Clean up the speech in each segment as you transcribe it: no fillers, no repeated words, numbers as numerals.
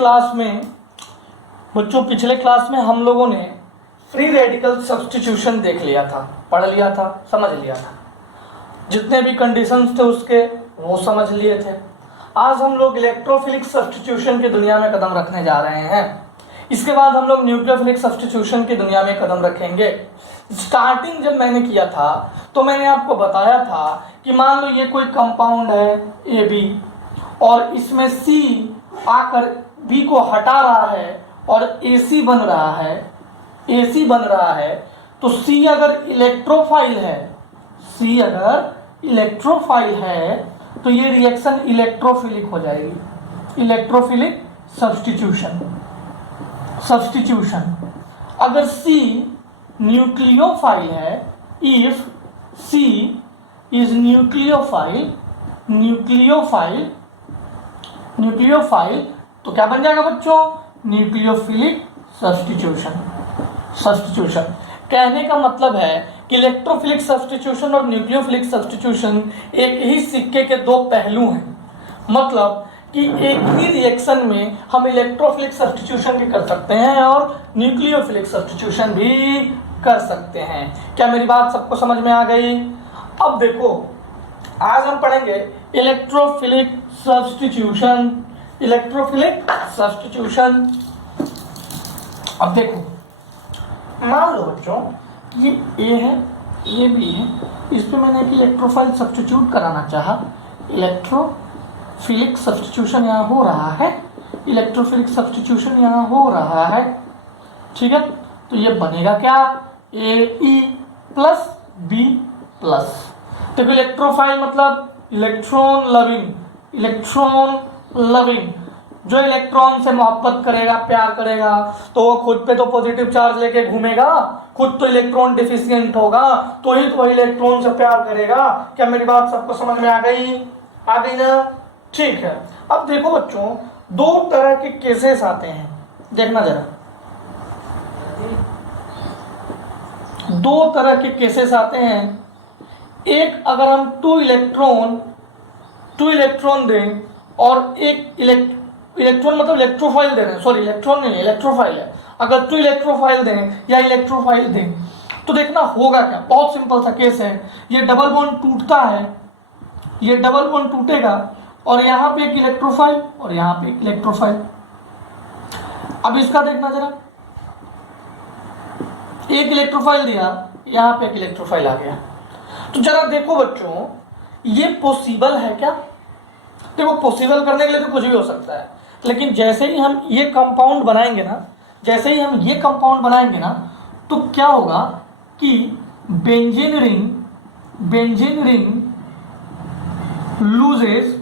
Class में बच्चों पिछले क्लास में हम लोगों ने फ्री रेडिकल सब्स्टिट्यूशन देख लिया था, पढ़ लिया था, समझ लिया था। जितने भी कंडीशंस थे उसके वो समझ लिए थे। आज हम लोग इलेक्ट्रोफिलिक सब्स्टिट्यूशन की दुनिया में कदम रखने जा रहे हैं। इसके बाद हम लोग न्यूक्लियोफिलिक सब्स्टिट्यूशन की दुनिया में कदम रखेंगे। स्टार्टिंग जब मैंने किया था तो मैंने आपको बताया था कि मान लो ये कोई कंपाउंड है AB और इसमें C आकर B को हटा रहा है और AC बन रहा है, AC बन रहा है, तो C अगर इलेक्ट्रोफाइल है, C अगर इलेक्ट्रोफाइल है तो ये रिएक्शन इलेक्ट्रोफिलिक हो जाएगी। Electrophilic substitution. अगर C न्यूक्लियोफाइल है, इफ C इज न्यूक्लियोफाइल तो क्या बन जाएगा बच्चों? Nucleophilic substitution. कहने का मतलब है कि इलेक्ट्रोफिलिक सब्स्टिट्यूशन और न्यूक्लियोफिलिक सब्स्टिट्यूशन एक ही सिक्के के दो पहलू हैं। मतलब कि एक ही रिएक्शन में हम इलेक्ट्रोफिलिक सब्स्टिट्यूशन भी कर सकते हैं और न्यूक्लियोफिलिक सब्स्टिट्यूशन भी कर सकते हैं। क्या मेरी बात सबको समझ में आ गई? अब देखो, आज हम पढ़ेंगे इलेक्ट्रोफिलिक सब्स्टिट्यूशन। अब देखो, मान लो बच्चों ये A है, ये B है, इस पे मैंने एक इलेक्ट्रोफाइल सब्स्टिट्यूट कराना चाहा। इलेक्ट्रोफिलिक सब्स्टिट्यूशन यहाँ हो रहा है, इलेक्ट्रोफिलिक सब्स्टिट्यूशन यहाँ हो रहा है, ठीक है। तो ये बनेगा क्या? AE plus B plus. देखो इलेक्ट्रोफाइल मतलब इलेक्ट्रॉन लविंग, जो इलेक्ट्रॉन से मोहब्बत करेगा, प्यार करेगा, तो वो खुद पे तो पॉजिटिव चार्ज लेके घूमेगा, खुद तो इलेक्ट्रॉन डिफिशिएंट होगा, तो ही तो इलेक्ट्रॉन से प्यार करेगा। क्या मेरी बात सबको समझ में आ गई ना? ठीक है। अब देखो बच्चों, दो तरह के केसेस आते हैं, देखना जरा। दो तरह के केसेस आते हैं। एक, अगर हम टू इलेक्ट्रॉन दें और एक इलेक्ट्रॉन मतलब इलेक्ट्रोफाइल दे रहे हैं, सॉरी इलेक्ट्रॉन नहीं, इलेक्ट्रोफाइल है। अगर टू इलेक्ट्रोफाइल दें या इलेक्ट्रोफाइल दें तो देखना होगा क्या। बहुत सिंपल सा केस है। ये डबल बॉन्ड टूटता है, ये डबल बॉन्ड टूटेगा और यहाँ पे एक इलेक्ट्रोफाइल और यहाँ पे एक इलेक्ट्रोफाइल। अब इसका देखना जरा, एक इलेक्ट्रोफाइल दिया, यहाँ पे एक इलेक्ट्रोफाइल आ गया। तो जरा देखो बच्चों, ये पॉसिबल है क्या? देखो पॉसिबल करने के लिए तो कुछ भी हो सकता है, लेकिन जैसे ही हम ये कंपाउंड बनाएंगे ना, तो क्या होगा कि benzene ring loses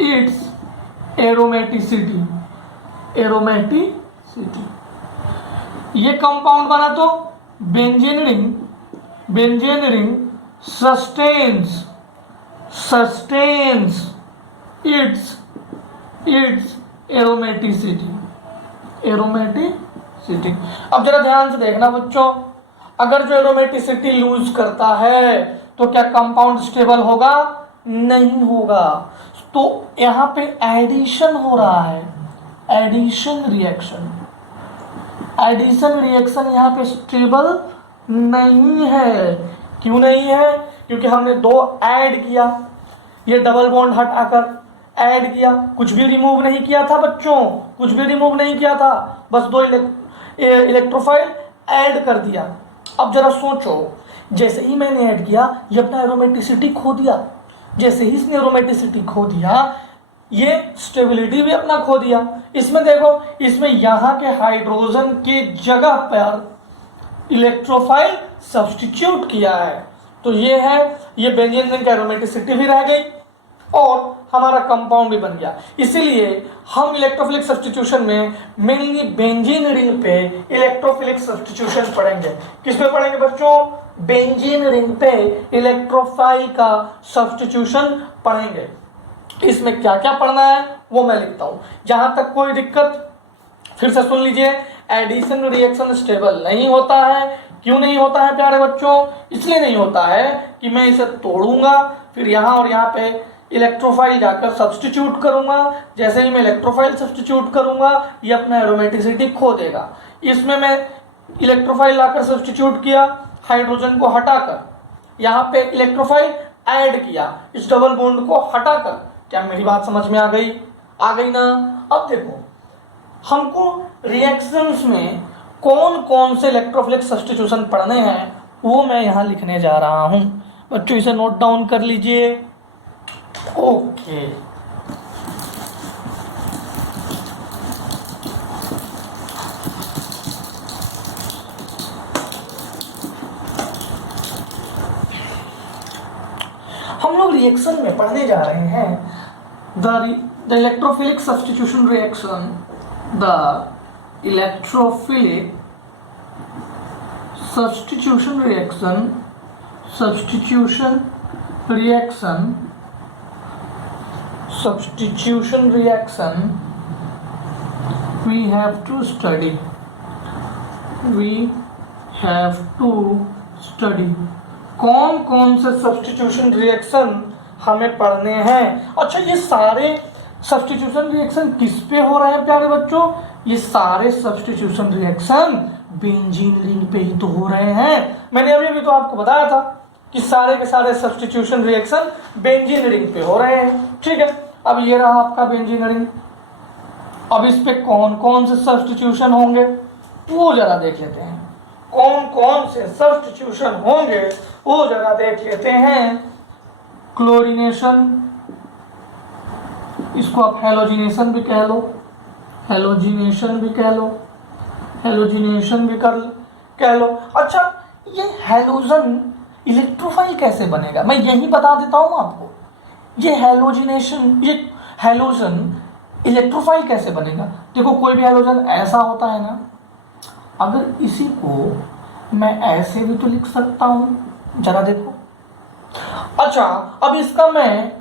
it's aromaticity. ये कंपाउंड बना तो benzene ring sustains it's aromaticity. अब जरा ध्यान से देखना बच्चों, अगर जो एरोमेटिसिटी लूज करता है तो क्या कंपाउंड स्टेबल होगा? नहीं होगा। तो यहाँ पे एडिशन हो रहा है, एडिशन रिएक्शन यहाँ पे स्टेबल नहीं है। क्यों नहीं है? क्योंकि हमने दो ऐड किया, ये डबल बॉन्ड हटाकर ऐड किया, कुछ भी रिमूव नहीं किया था बच्चों, कुछ भी रिमूव नहीं किया था, बस दो इलेक्ट्रोफाइल ऐड कर दिया। अब जरा सोचो, जैसे ही मैंने ऐड किया ये अपना एरोमेटिसिटी खो दिया, जैसे ही इसने एरोमेटिसिटी खो दिया ये स्टेबिलिटी भी अपना खो दिया। इसमें देखो, इसमें यहाँ के हाइड्रोजन के जगह पर इलेक्ट्रोफाइल सब्स्टिट्यूट किया है, तो ये है, ये बेंजीन रिंग का एरोमेटिसिटी भी रह गई और हमारा कंपाउंड भी बन गया। इसीलिए हम इलेक्ट्रोफिलिक सब्स्टिट्यूशन में मेनली बेंजीन रिंग पे इलेक्ट्रोफिलिक सब्स्टिट्यूशन पढ़ेंगे। किस पे पढ़ेंगे बच्चों? बेंजीन रिंग पे इलेक्ट्रोफाइल का सब्स्टिट्यूशन पढ़ेंगे। इसमें क्या क्या पढ़ना है वो मैं लिखता हूं। जहां तक कोई दिक्कत फिर से सुन लीजिए, एडिशन रिएक्शन स्टेबल नहीं होता है। क्यों नहीं होता है प्यारे बच्चों? इसलिए नहीं होता है कि मैं इसे तोड़ूंगा, फिर यहाँ और यहाँ पे इलेक्ट्रोफाइल जाकर सब्स्टिट्यूट करूंगा, जैसे ही मैं इलेक्ट्रोफाइल सब्स्टिट्यूट करूंगा ये अपना एरोमेटिसिटी खो देगा। इसमें मैं इलेक्ट्रोफाइल लाकर सब्स्टिट्यूट किया, हाइड्रोजन को हटाकर यहाँ पे इलेक्ट्रोफाइल ऐड किया, इस डबल बॉन्ड को हटाकर। क्या मेरी बात समझ में आ गई? आ गई ना? अब देखो हमको रिएक्शंस में कौन कौन से इलेक्ट्रोफिलिक सब्स्टिट्यूशन पढ़ने हैं वो मैं यहाँ लिखने जा रहा हूँ। बच्चों इसे नोट डाउन कर लीजिए। ओके, हम लोग रिएक्शन में पढ़ने जा रहे हैं the electrophilic substitution reaction, the electrophilic substitution reaction we have to study कौन कौन से सब्स्टिट्यूशन रिएक्शन हमें पढ़ने हैं। अच्छा, ये सारे सब्स्टिट्यूशन रिएक्शन किस पे हो रहे हैं प्यारे बच्चों? ये सारे सब्स्टिट्यूशन रिएक्शन बेंजीन रिंग पे ही तो हो रहे हैं। मैंने अभी तो आपको बताया था कि सारे के सारे सब्स्टिट्यूशन रिएक्शन बेंजीन रिंग पे हो रहे हैं। ठीक है, अब ये रहा आपका बेंजीन रिंग। अब इस पे कौन कौन से सब्स्टिट्यूशन होंगे वो जरा देख लेते हैं। कौन कौन से सब्स्टिट्यूशन होंगे वो जरा देख लेते हैं। क्लोरीनेशन, इसको आप हेलोजिनेशन भी कह लो, हेलोजिनेशन भी कह लो, हेलोजिनेशन भी कह लो। अच्छा, ये हेलोजन इलेक्ट्रोफाइल कैसे बनेगा मैं यही बता देता हूं आपको। ये हेलोजिनेशन, ये हेलोजन इलेक्ट्रोफाइल कैसे बनेगा? देखो कोई भी हेलोजन ऐसा होता है ना, अगर इसी को मैं ऐसे भी तो लिख सकता हूं, जरा देखो। अच्छा, अब इसका मैं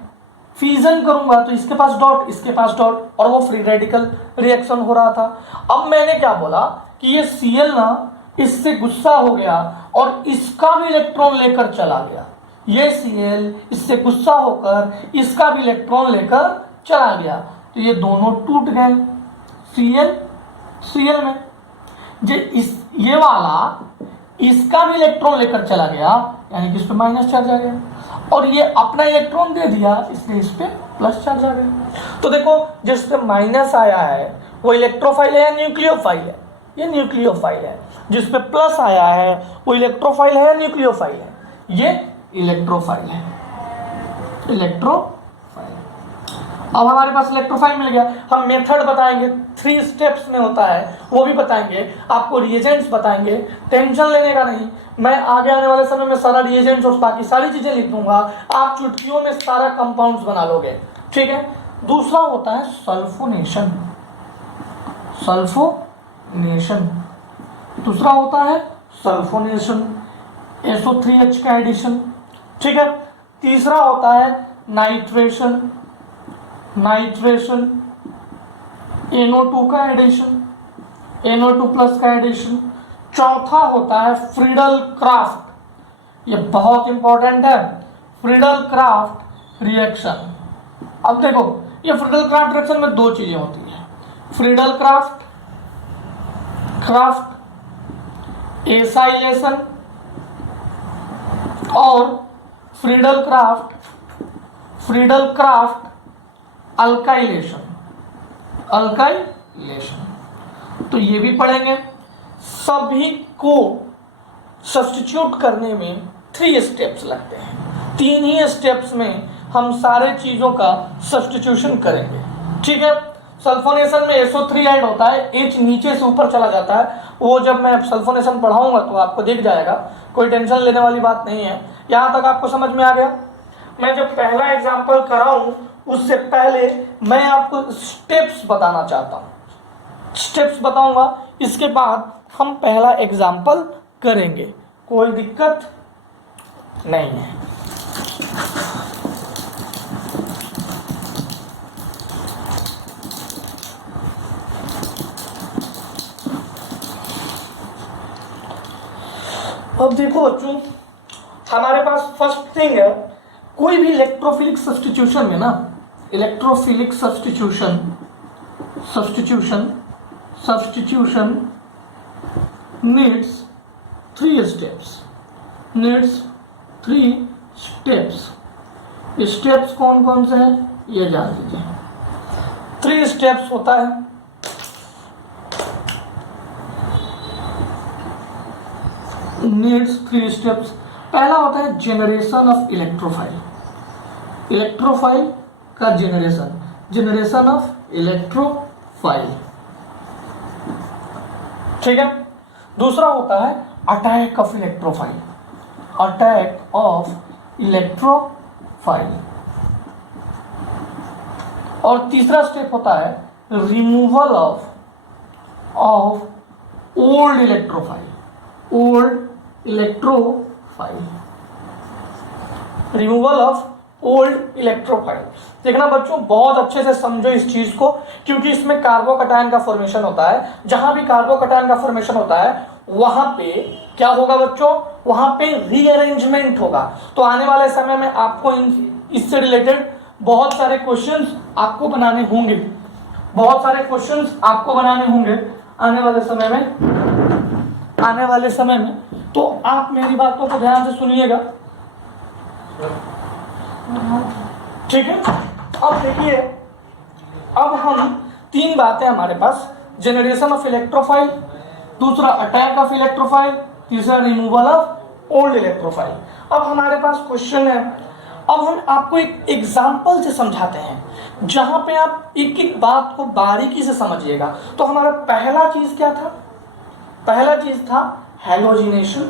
फ्यूजन करूंगा तो इसके पास डॉट, इसके पास डॉट, और वो फ्री रेडिकल रिएक्शन हो रहा था। अब मैंने क्या बोला कि ये Cl ना इससे गुस्सा हो गया और इसका भी इलेक्ट्रॉन लेकर चला गया। ये Cl इससे गुस्सा होकर इसका भी इलेक्ट्रॉन लेकर चला गया, तो ये दोनों टूट गए। Cl में ये वाला इसका भी इलेक्ट्रॉन लेकर चला गया, यानी कि इस पे माइनस चार्ज आ गया, और ये अपना इलेक्ट्रॉन दे दिया इसलिए इस पे प्लस चार्ज आ गया। तो देखो जिस पे माइनस आया है वो इलेक्ट्रोफाइल है या न्यूक्लियोफाइल है? ये न्यूक्लियोफाइल है। जिस पे प्लस आया है वो इलेक्ट्रोफाइल है या न्यूक्लियोफाइल है? ये इलेक्ट्रोफाइल है, इलेक्ट्रोफाइल। अब हमारे पास इलेक्ट्रोफाइल मिल गया। हम मेथड बताएंगे, 3 स्टेप्स में होता है वो भी बताएंगे, आपको रिएजेंट्स बताएंगे। टेंशन लेने का नहीं, मैं आगे आने वाले समय में सारा रिएजेंट्स और बाकी सारी चीजें लिख दूंगा, आप चुटकियों में सारा कंपाउंड्स बना लोगे। ठीक है। दूसरा होता है सल्फोनेशन, सल्फोनेशन दूसरा होता है सल्फोनेशन, SO3H का एडिशन। ठीक है। तीसरा होता है नाइट्रेशन, नाइट्रेशन, NO2 का एडिशन, NO2 प्लस का एडिशन। चौथा होता है फ्रीडल क्राफ्ट, ये बहुत इंपॉर्टेंट है, फ्रीडल क्राफ्ट रिएक्शन। अब देखो ये फ्रीडल क्राफ्ट रिएक्शन में 2 चीजें होती है, फ्रीडल क्राफ्ट एसाइलेशन और फ्रीडल क्राफ्ट अल्काइलेशन, अल्काइलेशन। तो ये भी पढ़ेंगे। सभी को सब्स्टिट्यूट करने में 3 स्टेप्स लगते हैं, 3 ही स्टेप्स में हम सारे चीजों का सब्स्टिट्यूशन करेंगे। ठीक है। सल्फोनेशन में SO3 ऐड होता है, H नीचे से ऊपर चला जाता है, वो जब मैं सल्फोनेशन पढ़ाऊंगा तो आपको दिख जाएगा, कोई टेंशन लेने वाली बात नहीं है। यहां तक आपको समझ में आ गया। मैं जब पहला एग्जाम्पल कराऊं उससे पहले मैं आपको स्टेप्स बताना चाहता हूं, स्टेप्स बताऊंगा, इसके बाद हम पहला एग्जाम्पल करेंगे, कोई दिक्कत नहीं है। अब देखो बच्चों, हमारे पास फर्स्ट थिंग है कोई भी इलेक्ट्रोफिलिक सब्स्टिट्यूशन में ना, electrophilic substitution needs 3 steps. Steps कौन कौन से हैं ये जान लीजिए। 3 स्टेप्स होता है। Needs 3 steps. पहला होता है जेनरेशन ऑफ इलेक्ट्रोफाइल का जेनरेशन ऑफ इलेक्ट्रोफाइल, ठीक है। दूसरा होता है अटैक ऑफ इलेक्ट्रोफाइल, और तीसरा स्टेप होता है removal of old electrophile. Removal of old electrophile. देखना बच्चों, बहुत अच्छे से समझो इस चीज को, क्योंकि इसमें कार्बोकैटायन का फॉर्मेशन होता है। जहां भी कार्बोकैटायन का फॉर्मेशन होता है वहां पे क्या होगा बच्चों, वहां पे रीअरेंजमेंट होगा। तो आने वाले समय में आपको इससे रिलेटेड बहुत सारे क्वेश्चंस आपको बनाने होंगे, आने वाले समय में। तो आप मेरी बातों को ध्यान से सुनिएगा, ठीक है। अब देखिए, अब हम 3 बातें हमारे पास, जेनरेशन ऑफ इलेक्ट्रोफाइल, दूसरा अटैक ऑफ इलेक्ट्रोफाइल, तीसरा रिमूवल ऑफ ओल्ड इलेक्ट्रोफाइल। अब हमारे पास क्वेश्चन है, अब हम आपको एक एग्जाम्पल से समझाते हैं जहां पे आप एक एक बात को बारीकी से समझिएगा। तो हमारा पहला चीज क्या था? पहला चीज था हैलोजिनेशन।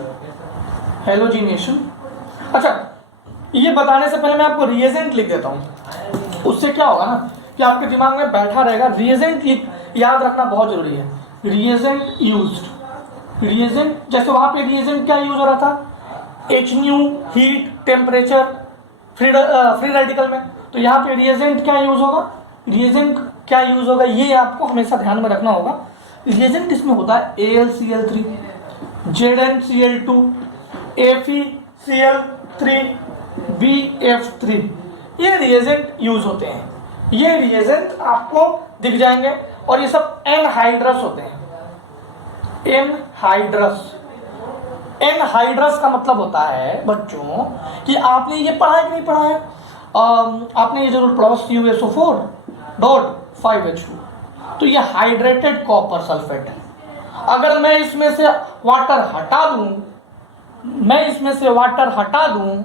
अच्छा, ये बताने से पहले मैं आपको रिएजेंट लिख देता हूं। उससे क्या होगा ना कि आपके दिमाग में बैठा रहेगा। रिएजेंट याद रखना बहुत जरूरी है। रिएजेंट जैसे वहां पे रिएजेंट क्या यूज हो रहा था? HNu, heat, temperature, free radical में। तो यहाँ पे रिएजेंट क्या यूज होगा? ये आपको हमेशा ध्यान में रखना होगा। रिएजेंट इसमें होता है AlCl3, ZnCl2, FeCl3, BF3। ये रिएजेंट यूज होते हैं। ये रिएजेंट आपको दिख जाएंगे, और ये सब एनहाइड्रस होते हैं। एनहाइड्रस का मतलब होता है बच्चों कि आपने ये पढ़ा है कि नहीं पढ़ा है? आपने ये जरूर पढ़ा, CuSO4.5H2। तो ये हाइड्रेटेड कॉपर सल्फेट है। अगर मैं इसमें से वाटर हटा दूं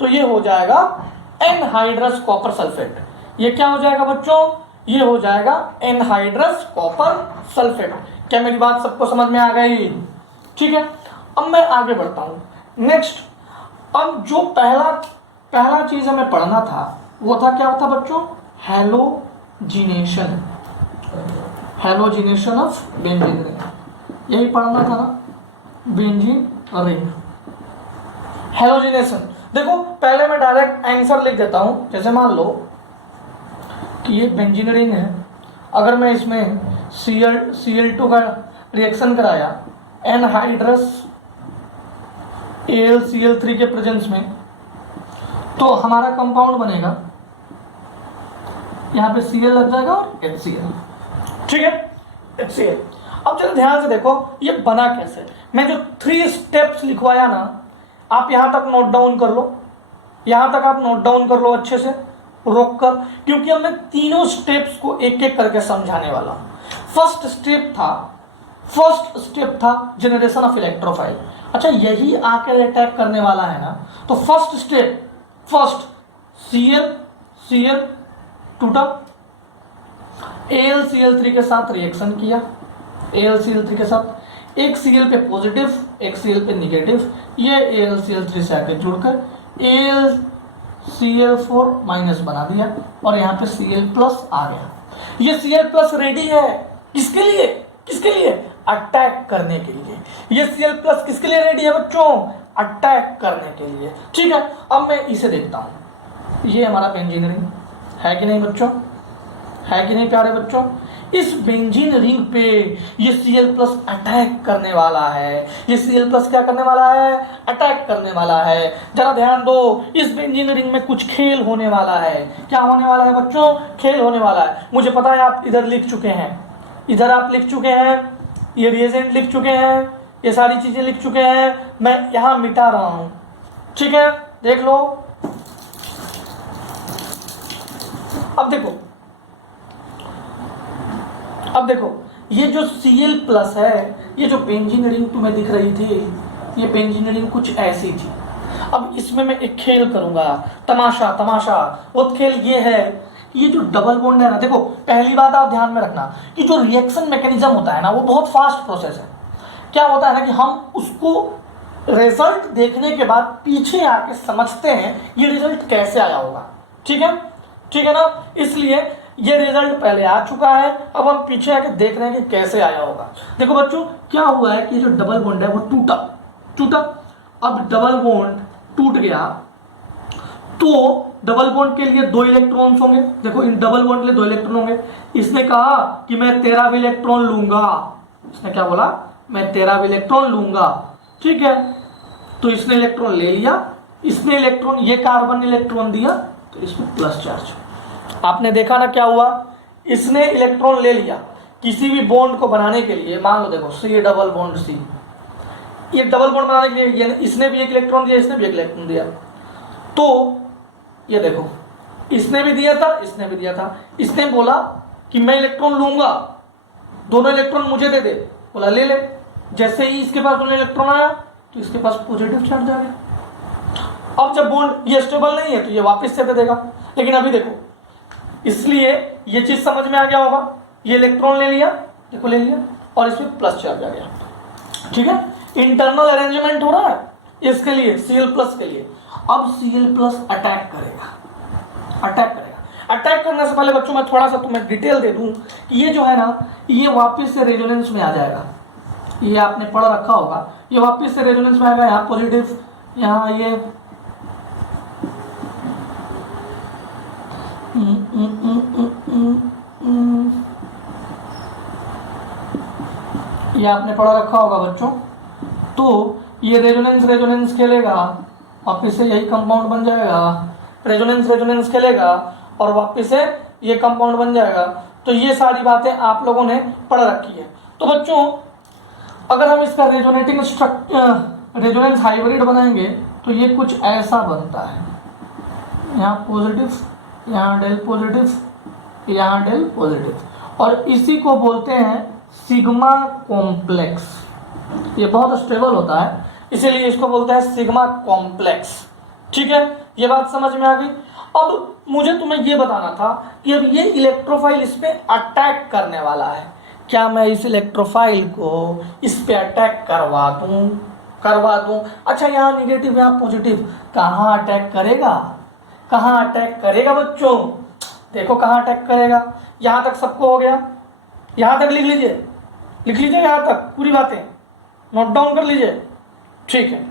तो ये हो जाएगा एनहाइड्रस कॉपर सल्फेट। ये क्या हो जाएगा बच्चों? ये हो जाएगा एनहाइड्रस कॉपर सल्फेट। क्या मेरी बात सबको समझ में आ गई? ठीक है। अब मैं आगे बढ़ता हूं। नेक्स्ट, अब जो पहला चीज हमें पढ़ना था वो था, क्या था बच्चों? Halogenation of benzene ring. यही पढ़ना था ना, बेंजीन रिंग। हैलोजिनेशन, देखो पहले मैं डायरेक्ट आंसर लिख देता हूं। जैसे मान लो कि ये बेंजीन रिंग है। अगर मैं इसमें Cl2 का रिएक्शन कराया एनहाइड्रस AlCl3 के प्रेजेंस में, तो हमारा कंपाउंड बनेगा, यहाँ पे Cl लग जाएगा और HCl, ठीक है, HCl। अब चलो ध्यान से देखो ये बना कैसे। मैं जो 3 स्टेप्स लिखवाया ना, आप यहां तक नोट डाउन कर लो, अच्छे से रोक कर, क्योंकि अब मैं तीनों स्टेप्स को एक एक करके समझाने वाला हूं। फर्स्ट स्टेप था जनरेशन ऑफ इलेक्ट्रोफाइल। अच्छा, यही आकर अटैक करने वाला है ना, तो फर्स्ट Cl टूटा, AlCl3 के साथ रिएक्शन किया, AlCl3 के साथ, एक Cl पे पॉजिटिव एक Cl पे निगेटिव, ये AlCl3 से आके जुड़कर AlCl4 माइनस बना दिया, और यहाँ पे Cl प्लस आ गया। ये Cl प्लस रेडी है किसके लिए? अटैक करने के लिए। ये Cl प्लस किसके लिए रेडी है बच्चों? अटैक करने के लिए, ठीक है। अब मैं इसे देखता हूं, ये हमारा बेंजीन रिंग है कि नहीं बच्चों? है कि नहीं प्यारे बच्चों? इस बेंजीन रिंग पे ये Cl प्लस अटैक करने वाला है। ये Cl प्लस क्या करने वाला है? अटैक करने वाला है। जरा ध्यान दो, इस बेंजीन रिंग में कुछ खेल होने वाला है। क्या होने वाला है बच्चों? खेल होने वाला है। मुझे पता है आप इधर लिख चुके हैं, इधर आप लिख चुके हैं, ये रिएजेंट लिख चुके हैं, ये सारी चीजें लिख चुके हैं। मैं यहां मिटा रहा हूं, ठीक है? देख लो। अब देखो ये जो Cl प्लस है, ये जो बेंजीन रिंग तुम्हें दिख रही थी, ये बेंजीन रिंग कुछ ऐसी थी। अब इसमें मैं एक खेल करूंगा, तमाशा। वो खेल ये है, ये जो डबल बॉन्ड है ना, देखो पहली बात आप ध्यान में रखना कि जो रिएक्शन मैकेनिज्म होता है ना, वो बहुत फास्ट प्रोसेस है। क्या होता है ना कि हम उसको रिजल्ट देखने के बाद पीछे आके समझते हैं ये रिजल्ट कैसे आया होगा। ठीक है ना? इसलिए ये रिजल्ट पहले आ चुका है, अब हम पीछे आके देख रहे हैं कि कैसे आया होगा। देखो बच्चों, क्या हुआ है कि जो डबल बॉन्ड है वो टूटा। अब डबल बॉन्ड टूट गया तो डबल बॉन्ड के लिए 2 इलेक्ट्रॉन्स होंगे। देखो इन डबल बॉन्ड के लिए 2 इलेक्ट्रॉन होंगे। इसने कहा कि मैं 13 भी इलेक्ट्रॉन लूंगा। इसने क्या बोला? मैं 13 भी इलेक्ट्रॉन लूंगा। ठीक है, तो इसने इलेक्ट्रॉन ले लिया। इसने इलेक्ट्रॉन, ये कार्बन इलेक्ट्रॉन दिया, तो इसमें प्लस चार्ज। आपने देखा ना क्या हुआ? इसने इलेक्ट्रॉन ले लिया किसी भी बॉन्ड को बनाने के लिए। मान लो देखो सी डबल बॉन्ड सी, ये डबल बॉन्ड बनाने के लिए इसने भी एक इलेक्ट्रॉन दिया, इसने भी एक इलेक्ट्रॉन दिया। तो ये देखो, इसने भी दिया था, इसने भी दिया था। इसने बोला कि मैं इलेक्ट्रॉन लूंगा, दोनों इलेक्ट्रॉन मुझे दे दे। बोला ले ले। जैसे ही इसके पास दोनों इलेक्ट्रॉन आया तो इसके पास पॉजिटिव चार्ज आ गया। अब जब बॉन्ड ये स्टेबल नहीं है तो ये वापस से दे देगा। लेकिन अभी देखो, इसलिए ये चीज समझ में आ गया होगा। ये इलेक्ट्रॉन ले लिया, देखो ले लिया, और इसमें प्लस चार्ज आ गया। ठीक है, इंटरनल अरेंजमेंट हो रहा है इसके लिए, Cl प्लस के लिए। अब Cl प्लस अटैक करेगा। अटैक करने से पहले बच्चों मैं थोड़ा सा तुम्हें डिटेल दे दूं कि ये जो है ना, ये वापस से रेजोनेंस में आ जाएगा। ये आपने पढ़ रखा होगा, ये वापस से रेजोनेंस में आएगा। यहाँ पॉजिटिव, यहाँ ये आपने पढ़ा रखा होगा बच्चों। तो ये रेजोनेंस खेलेगा, वापिस से यही कंपाउंड बन जाएगा। रेजोनेंस खेलेगा और वापिस से ये कंपाउंड बन जाएगा। तो ये सारी बातें आप लोगों ने पढ़ रखी है। तो बच्चों, अगर हम इसका रेजोनेंस हाइब्रिड बनाएंगे तो ये कुछ ऐसा बनता है। यहाँ पॉजिटिव, यहाँ डेल पॉजिटिव, यहाँ डेल पॉजिटिव, और इसी को बोलते हैं सिग्मा कॉम्प्लेक्स। ये बहुत स्टेबल होता है, इसीलिए इसको बोलते हैं सिग्मा कॉम्प्लेक्स। ठीक है, ये बात समझ में आ गई। अब मुझे तुम्हें ये बताना था कि अब ये इलेक्ट्रोफाइल इस पे अटैक करने वाला है। क्या मैं इस इलेक्ट्रोफाइल को इस पे अटैक करवा दूं? अच्छा, यहाँ निगेटिव, यहाँ पॉजिटिव, कहाँ अटैक करेगा बच्चों? देखो कहाँ अटैक करेगा। यहाँ तक सबको हो गया, यहाँ तक लिख लीजिए, यहाँ तक पूरी बातें नोट डाउन कर लीजिए। ठीक है,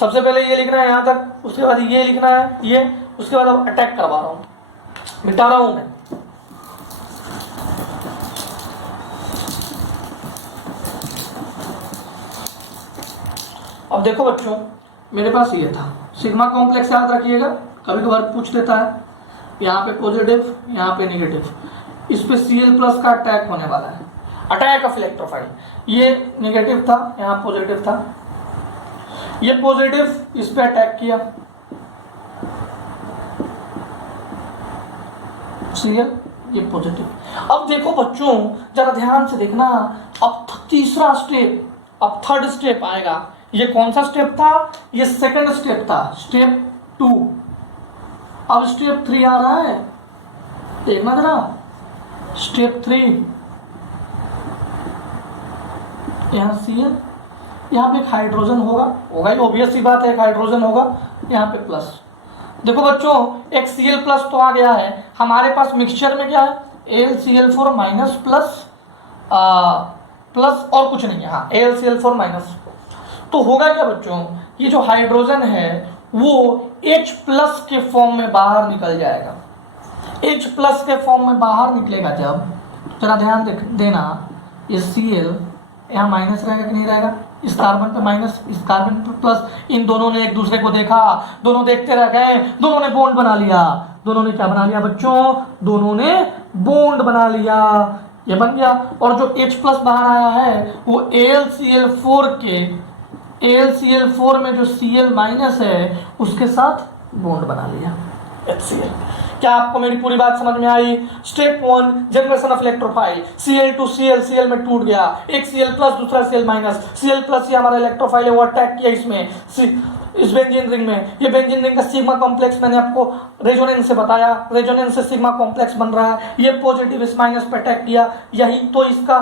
सबसे पहले ये लिखना है यहाँ तक, उसके बाद ये लिखना है, ये, उसके बाद अब अटैक करवा रहा हूँ, मिटा रहा हूँ मैं। अब देखो बच्चों, मेरे पास ये था सिग्मा कॉम्प्लेक्स, याद रखिएगा, कभी कभार पूछ देता है। यहाँ पे पॉजिटिव, यहाँ पे नेगेटिव, इस पे Cl प्लस का अटैक होने वाला है, अटैक ऑफ इलेक्ट्रोफाइल। ये नेगेटिव था, यहाँ पॉजिटिव था, ये पॉजिटिव इस पे अटैक किया, Cl, ये पॉजिटिव। अब देखो बच्चों, जरा ध्यान से देखना, अब तीसरा स्टेप, अब थर्ड स्टेप आएगा। ये कौन सा स्टेप था? ये सेकंड स्टेप था, स्टेप 2। अब स्टेप 3 आ रहा है, देखना जरा, स्टेप 3। यहाँ Cl, यहाँ पे एक हाइड्रोजन होगा ही, ऑब्वियस सी बात है, एक हाइड्रोजन होगा, यहाँ पे प्लस। देखो बच्चों, एक Cl प्लस तो आ गया है, हमारे पास मिक्सचर में क्या है? AlCl4 माइनस प्लस और कुछ नहीं है। हाँ, AlCl4 माइनस। तो होगा क्या बच्चों, ये जो हाइड्रोजन है वो H प्लस के फॉर्म में बाहर निकल जाएगा। H प्लस के फॉर्म में बाहर निकलेगा जब जरा ध्यान देना, ये Cl यहाँ माइनस रहेगा कि नहीं रहेगा, इस कार्बन पे माइनस, इस कार्बन पे प्लस, इन दोनों ने एक दूसरे को देखा, दोनों देखते रह गए, दोनों ने बॉन्ड बना लिया। दोनों ने क्या बना लिया बच्चों, दोनों ने बॉन्ड बना लिया, ये बन गया। और जो H प्लस बाहर आया है वो AlCl4 में जो Cl माइनस है उसके साथ बॉन्ड बना लिया HCl। क्या आपको मेरी पूरी बात समझ में आई? Step 1 generation of electrophile, Cl two Cl में टूट गया, एक Cl प्लस दूसरा Cl माइनस, Cl प्लस ये हमारा इलेक्ट्रोफाइल है वो अटैक किया इसमें, इस बेंजीन रिंग में। ये बेंजीन रिंग का सिग्मा कॉम्प्लेक्स मैंने आपको रेजोनेंस से बताया, रेजोनेंस से सिग्मा कॉम्प्लेक्स बन रहा है, ये पॉजिटिव इस माइनस पे अटैक किया, यही तो इसका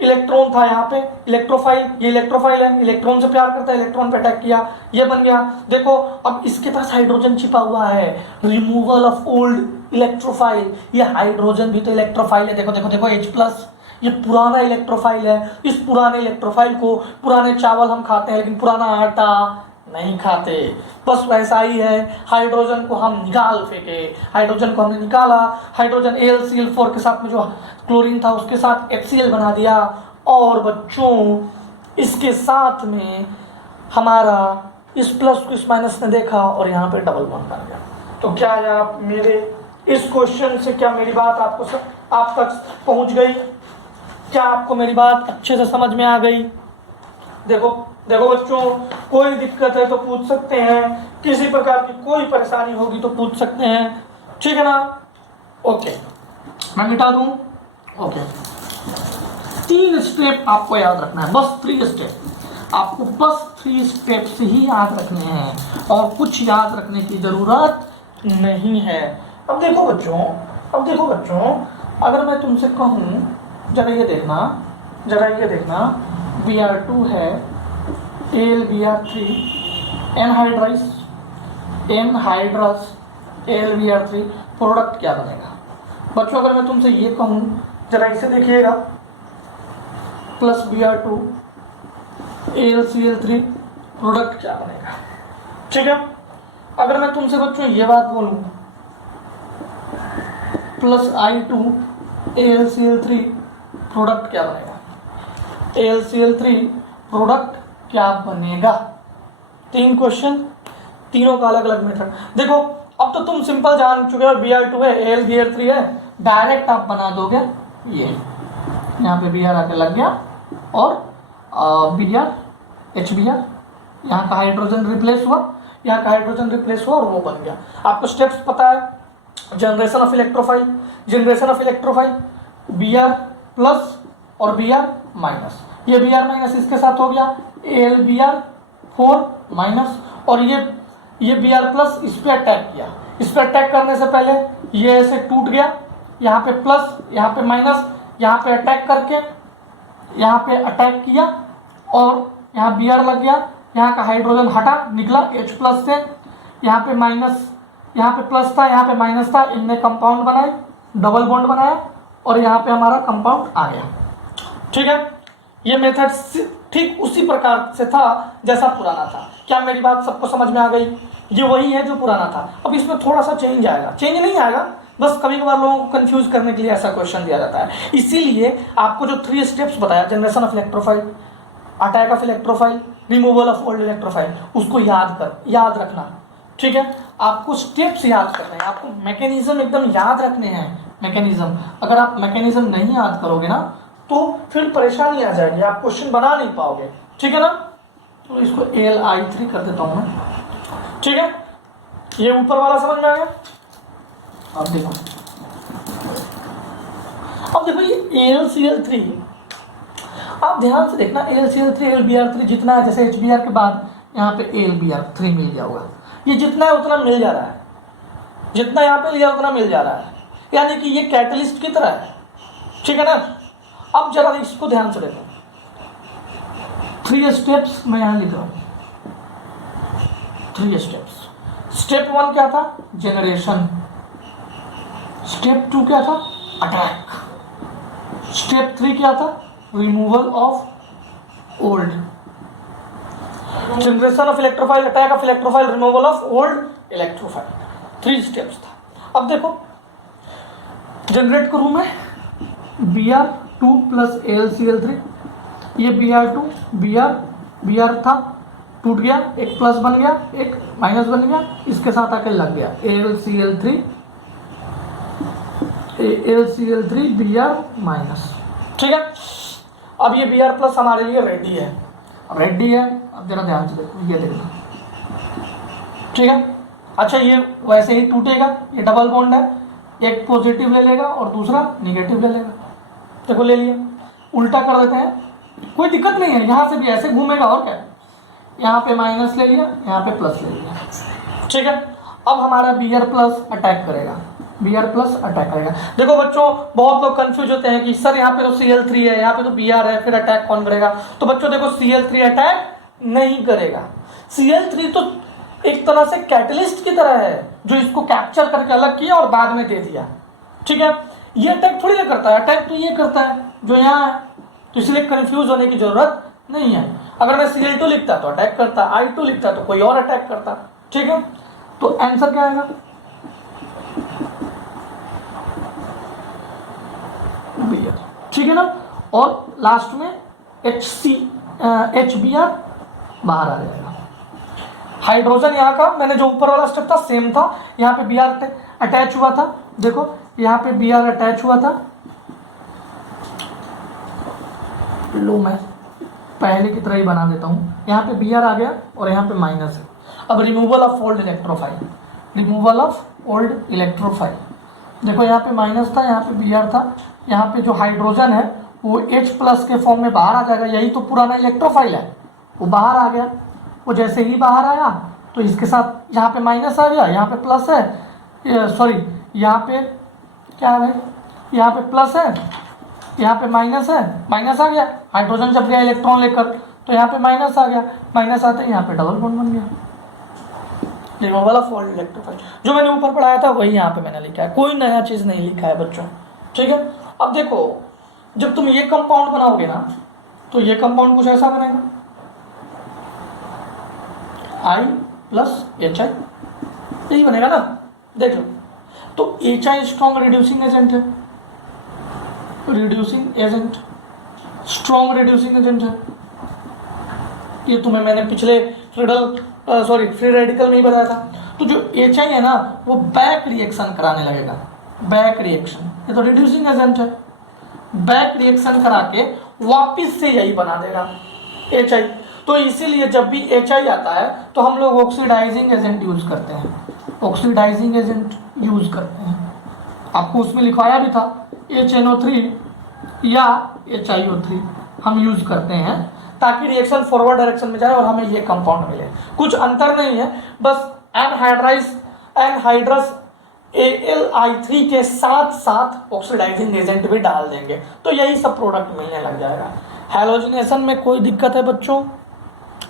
इलेक्ट्रॉन था यहाँ पे इलेक्ट्रोफाइल, ये इलेक्ट्रोफाइल है, इलेक्ट्रॉन से प्यार करता है, इलेक्ट्रॉन पे अटैक किया, ये बन गया। देखो अब इसके पास हाइड्रोजन छिपा हुआ है, रिमूवल ऑफ ओल्ड इलेक्ट्रोफाइल, ये हाइड्रोजन भी तो इलेक्ट्रोफाइल है, देखो देखो देखो H प्लस, ये पुराना इलेक्ट्रोफाइल है। इस पुराने इलेक्ट्रोफाइल को, पुराने चावल हम खाते हैं लेकिन पुराना आटा नहीं खाते, बस वैसा ही है। हाइड्रोजन को हम निकाल फेंके, हाइड्रोजन को हमने निकाला, हाइड्रोजन AlCl4 के साथ में जो क्लोरीन था उसके साथ HCl बना दिया, और बच्चों इसके साथ में हमारा इस प्लस को इस माइनस ने देखा और यहाँ पे डबल बॉन्ड बन गया। तो क्या है आप मेरे इस क्वेश्चन से, क्या मेरी बात आपको आप तक पहुंच गई? क्या आपको मेरी बात अच्छे से समझ में आ गई? देखो देखो बच्चों, कोई दिक्कत है तो पूछ सकते हैं, किसी प्रकार की कोई परेशानी होगी तो पूछ सकते हैं, ठीक है ना? ओके, मैं मिटा दूं? ओके, 3 स्टेप आपको याद रखना है, बस 3 स्टेप आपको, बस 3 स्टेप्स ही याद रखने हैं और कुछ याद रखने की जरूरत नहीं है। अब देखो बच्चों, अगर मैं तुमसे कहूं, जरा ये देखना, Br2 है, AlBr3, एनहाइड्रस AlBr3, प्रोडक्ट क्या बनेगा? बच्चों अगर मैं तुमसे ये कहूं, जरा इसे देखिएगा, प्लस Br2 AlCl3, प्रोडक्ट क्या बनेगा? ठीक है। अगर मैं तुमसे बच्चों ये बात बोलूं, प्लस I2 AlCl3, प्रोडक्ट क्या बनेगा? AlCl3 प्रोडक्ट क्या बनेगा? 3 क्वेश्चन, तीनों का अलग अलग मेथड। देखो अब तो तुम सिंपल जान चुके हो, Br2 है, AlBr3 है, डायरेक्ट आप बना दोगे, ये यहाँ पे Br आके लग गया और Br HBr, यहाँ का हाइड्रोजन रिप्लेस हुआ और वो बन गया। आपको स्टेप्स पता है, generation of electrophile, Br plus और Br माइनस, ये Br माइनस इसके साथ हो गया AlBr4 माइनस, और ये Br प्लस इस पे अटैक किया, इस पे अटैक करने से पहले ये ऐसे टूट गया, यहाँ पे प्लस, यहाँ पे माइनस, यहाँ पे अटैक करके यहाँ पे अटैक किया और यहाँ Br लग गया, यहाँ का हाइड्रोजन हटा निकला H प्लस से, यहाँ पे माइनस, यहाँ पे प्लस था, यहाँ पे माइनस था, इनने कंपाउंड बनाए, डबल बॉन्ड बनाया और यहाँ पे हमारा कंपाउंड आ गया। ठीक है, ये मेथड ठीक उसी प्रकार से था जैसा पुराना था। क्या मेरी बात सबको समझ में आ गई? ये वही है जो पुराना था, अब इसमें थोड़ा सा चेंज आएगा, चेंज नहीं आएगा, बस कभी कभार लोगों को कंफ्यूज करने के लिए ऐसा क्वेश्चन दिया जाता है। इसीलिए आपको जो 3 स्टेप्स बताया, generation of electrophile, attack of electrophile, removal of old electrophile, उसको याद रखना। ठीक है, आपको स्टेप्स याद करने हैं, आपको मैकेनिज्म एकदम याद रखने हैं। मैकेनिज्म, अगर आप मैकेनिज्म नहीं याद करोगे ना तो फिर परेशानी आ जाएगी, आप क्वेश्चन बना नहीं पाओगे। ठीक है ना, तो इसको Li3 कर देता हूं मैं। ठीक है, ये ऊपर वाला समझ में आ गया? अब देखो ये AlCl3, आप ध्यान से देखना, AlCl3 AlBr3 जितना है, जैसे HBr के बाद यहाँ पे AlBr3 मिल गया होगा, ये जितना है उतना मिल जा रहा है, जितना यहाँ पे लिया उतना मिल जा रहा है, यानी कि ये कैटलिस्ट की तरह है। ठीक है ना, अब जरा इसको ध्यान से देखो, 3 स्टेप्स मैं यहाँ लिख रहा हूँ, 3 स्टेप्स। स्टेप 1 क्या था? जनरेशन। स्टेप 2 क्या था? अटैक। स्टेप 3 क्या था? Removal of old. Generation of electrophile, attack of electrophile, removal of old electrophile, 3 steps था। अब देखो जनरेट करूं मैं, Br2 प्लस AlCl3, ये Br2 Br था, टूट गया, एक प्लस बन गया एक माइनस बन गया, इसके साथ आके लग गया AlCl3 Br माइनस। ठीक है, अब ये Br प्लस हमारे लिए रेडी है, रेडी है। अब जरा ध्यान से देखो, ये देखो, ठीक है। अच्छा, ये वैसे ही टूटेगा, ये डबल बॉन्ड है, एक पॉजिटिव ले लेगा और दूसरा नेगेटिव ले लेगा। देखो ले लिया, उल्टा कर देते हैं, कोई दिक्कत नहीं है, यहाँ से भी ऐसे घूमेगा और क्या, यहाँ पे माइनस ले लिया, यहाँ पे प्लस ले लिया। ठीक है, अब हमारा Br प्लस अटैक करेगा, Br प्लस अटैक करेगा। देखो बच्चों, बहुत लोग कंफ्यूज होते हैं कि सर यहाँ पे तो Cl3 है, यहाँ पे तो Br है, फिर अटैक कौन करेगा। तो बच्चों देखो, Cl3 अटैक नहीं करेगा। Cl3 तो एक तरह से कैटलिस्ट की तरह है, जो इसको कैप्चर करके अलग किया और बाद में दे दिया। ठीक है, ये अटैक थोड़ी ना करता है, अटैक तो ये करता है जो यहाँ है, तो इसलिए कंफ्यूज होने की जरूरत नहीं है। अगर मैं Cl2 लिखता तो अटैक करता, I2 लिखता तो कोई और अटैक करता। ठीक है, तो आंसर क्या आएगा, Br। ठीक है ना, और लास्ट में HBr बाहर आ जाएगा। हाइड्रोजन यहाँ का मैंने जो ऊपर वाला स्टेप था सेम था, यहाँ पे Br अटैच हुआ था, देखो यहाँ पे Br अटैच हुआ था। लो मैं पहले की तरह ही बना देता हूँ, यहाँ पे Br आ गया और यहाँ पे माइनस है। अब removal of old electrophile, removal of old electrophile, देखो यहाँ पे माइनस था, यहाँ पे Br था, यहाँ पे जो हाइड्रोजन है वो H प्लस के फॉर्म में बाहर आ जाएगा, यही तो पुराना इलेक्ट्रोफाइल है, वो बाहर आ गया। वो जैसे ही बाहर आया तो इसके साथ यहाँ पे माइनस आ गया, यहाँ पे प्लस है, सॉरी यहाँ पे क्या है भाई, यहाँ पे प्लस है, यहाँ पे माइनस है, माइनस आ गया। हाइड्रोजन जब गया इलेक्ट्रॉन लेकर तो यहाँ पे माइनस आ गया, माइनस आते यहाँ पे डबल बॉन्ड बन गया। रिमूवल ऑफ ओल्ड इलेक्ट्रोफाइल जो मैंने ऊपर पढ़ाया था वही यहाँ पे मैंने लिखा है, कोई नया चीज़ नहीं लिखा है बच्चों। ठीक है, अब देखो जब तुम ये कंपाउंड बनाओगे ना तो ये कंपाउंड कुछ ऐसा बनेगा, I प्लस HI, यही बनेगा ना। देख लो, तो HI स्ट्रॉन्ग रिड्यूसिंग एजेंट है, reducing agent, strong reducing agent है। ये तुम्हें मैंने पिछले फ्री रेडिकल में ही बताया था। तो जो HI है ना वो बैक रिएक्शन कराने लगेगा, बैक रिएक्शन, ये तो रिड्यूसिंग एजेंट है, बैक रिएक्शन करा के वापिस से यही बना देगा HI। तो इसीलिए जब भी HI आता है तो हम लोग ऑक्सीडाइजिंग एजेंट यूज करते हैं, ऑक्सीडाइजिंग एजेंट यूज करते हैं। आपको उसमें लिखवाया भी था HNO3 या HiO3 हम यूज करते हैं ताकि रिएक्शन फॉरवर्ड डायरेक्शन में जाए और हमें ये कंपाउंड मिले। कुछ अंतर नहीं है, बस एनहाइड्रस Al3 के साथ साथ ऑक्सीडाइजिंग एजेंट भी डाल देंगे तो यही सब प्रोडक्ट मिलने लग जाएगा। हैलोजिनेशन में कोई दिक्कत है बच्चों,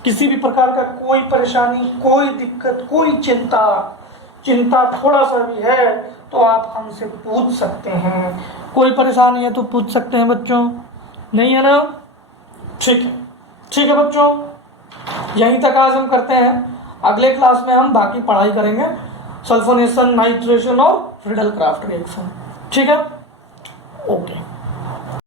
किसी भी प्रकार का कोई परेशानी, कोई दिक्कत, कोई चिंता थोड़ा सा भी है तो आप हमसे पूछ सकते हैं, कोई परेशानी है तो पूछ सकते हैं बच्चों, नहीं है ना। ठीक है बच्चों, यहीं तक आज हम करते हैं। अगले क्लास में हम बाकी पढ़ाई करेंगे, सल्फोनेशन, नाइट्रेशन और फ्रीडल क्राफ्ट रिएक्शन। ठीक है, ओके।